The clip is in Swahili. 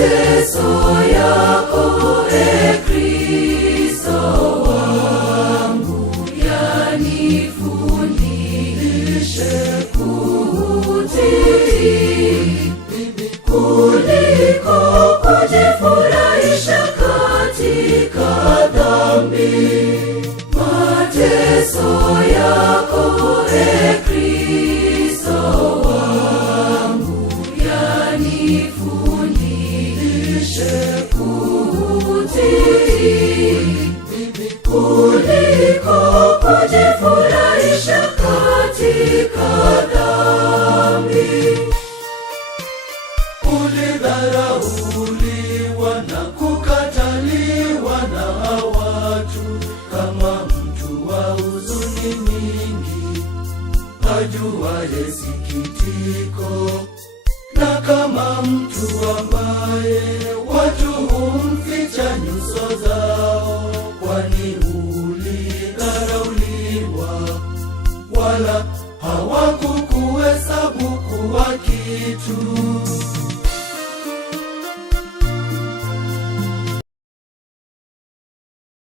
mateso yako, Kristo wangu, yanifundishe kutii kuliko kujifurahisha katika dhambi. Mateso yako, Kristo wangu, yanifundishe kutii kuliko kujifurahisha katika dhambi. Ulidharauliwa na kukataliwa na watu, kama mtu wa huzuni nyingi, ajuaye sikitiko, na kama mtu ambaye watu humficha nyuso zao, kwani ulidharauliwa wala hawakukuhesabu kuwa kitu.